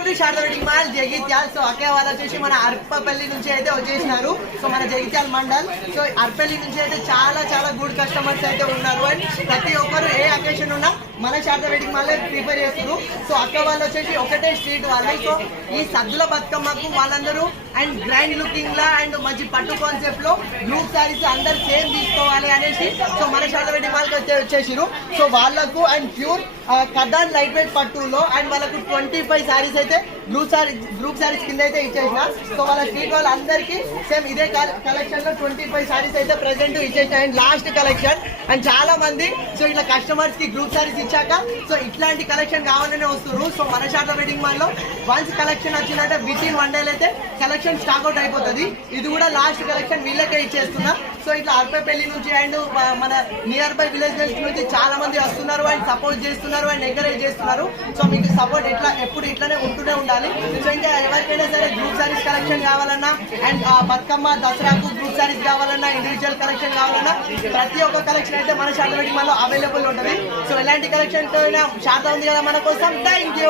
Welcome to Sharada wedding mall Jagtial. So okay వాళ్ళు వచ్చేసి మన అర్పపల్లి నుంచి అయితే వచ్చేసినారు. సో మన జగిత్యాల్ మండల్. సో అర్పల్లి నుంచి అయితే చాలా చాలా గుడ్ కస్టమర్స్ అయితే ఉన్నారు. అండ్ ప్రతి ఒక్కరు ఏ అకేషన్ ఉన్నా మన శారదా వెడ్డింగ్ మాల్ ప్రిఫర్ చేస్తున్నారు. సో అక్క వాళ్ళు వచ్చేసి ఒకటే స్ట్రీట్ వాళ్ళు. సో ఈ సద్దుల బతుకమ్మకు వాళ్ళందరూ and grand looking law and మంచి పట్టు కాన్సెప్ట్ లో గ్రూప్ సారీస్ అందరు సేమ్ తీసుకోవాలి అనేసి సో మన శారదా వెడ్డింగ్ మాల్ వచ్చేసిరు. సో వాళ్ళకు అండ్ ప్యూర్ కదాన్ లైట్ వెయిట్ పట్టులో అండ్ వాళ్ళకు 25 సారీస్ అయితే గ్రూప్ సారీస్ కింద అయితే ఇచ్చేసిన. సో వాళ్ళ స్ట్రీట్ వాళ్ళందరికీ సేమ్ ఇదే కలెక్షన్ లో 25 సారీస్ అయితే ప్రెసెంట్ ఇచ్చేసిన. అండ్ లాస్ట్ కలెక్షన్ అండ్ చాలా మంది సో ఇట్లా కస్టమర్స్ కి గ్రూప్ సారీస్ ఇచ్చాక సో ఇట్లాంటి కలెక్షన్ కావాలనే వస్తున్నారు. సో మన శారదా వెడ్డింగ్ మాల్ లో వన్స్ కలెక్షన్ వచ్చిందంటే విత్ ఇన్ 1 డే అయితే కలెక్షన్ స్టాక్ అవుట్ అయిపోతుంది. ఇది కూడా లాస్ట్ కలెక్షన్ వీళ్ళకే ఇచ్చేస్తున్నా. సో ఇట్లా అర్పపల్లి నుంచి అండ్ మన నియర్ బై విలేజెస్ నుంచి చాలా మంది వస్తున్నారు అండ్ సపోర్ట్ చేస్తున్నారు అండ్ ఎంకరేజ్ చేస్తున్నారు. సో మీకు సపోర్ట్ ఎప్పుడు ఇట్లానే ఉంటూనే ఉండాలి. సో ఇంకా ఎవరికైనా సరే గ్రూప్ సారీస్ కలెక్షన్ కావాలన్నా అండ్ బతుకమ్మ దసరాకు గ్రూప్ సారీస్ కావాలన్నా ఇండివిజువల్ కలెక్షన్ కావాలన్నా ప్రతి ఒక్క కలెక్షన్ అయితే మన శారదా వెడ్డింగ్ మాల్ లో అవైలబుల్ ఉంటుంది. సో ఎలాంటి కలెక్షన్ శారదా ఉంది కదా మన కోసం. Thank you.